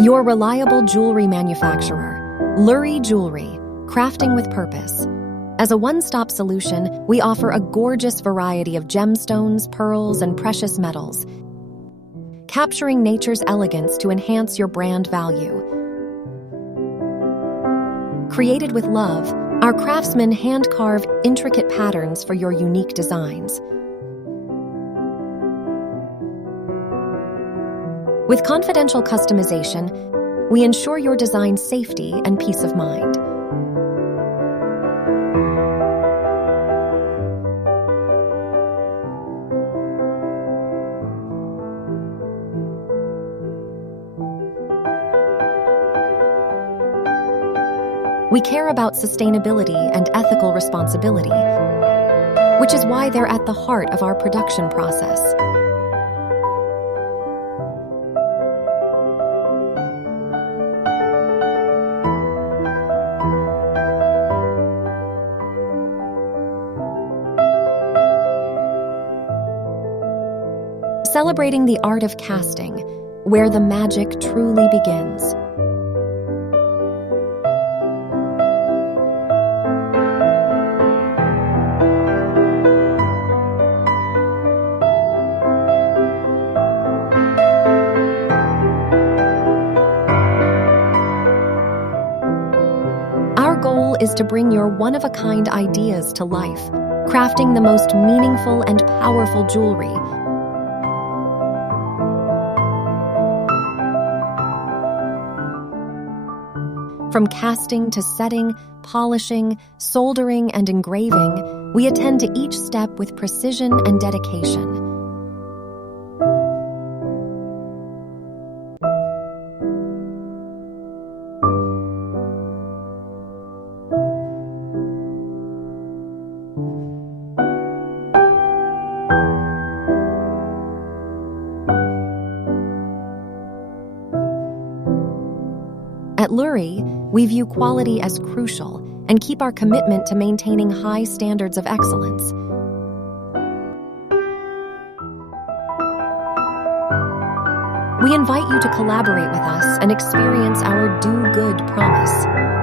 Your reliable jewelry manufacturer, Lurree Jewelry, crafting with purpose. As a one-stop solution, we offer a gorgeous variety of gemstones, pearls, and precious metals, capturing nature's elegance to enhance your brand value. Created with love, our craftsmen hand-carve intricate patterns for your unique designs. With confidential customization, we ensure your design's safety and peace of mind. We care about sustainability and ethical responsibility, which is why they're at the heart of our production process. Celebrating the art of casting, where the magic truly begins. Our goal is to bring your one-of-a-kind ideas to life, crafting the most meaningful and powerful jewelry. From casting to setting, polishing, soldering, and engraving, we attend to each step with precision and dedication. At Lurree, we view quality as crucial and keep our commitment to maintaining high standards of excellence. We invite you to collaborate with us and experience our do good promise.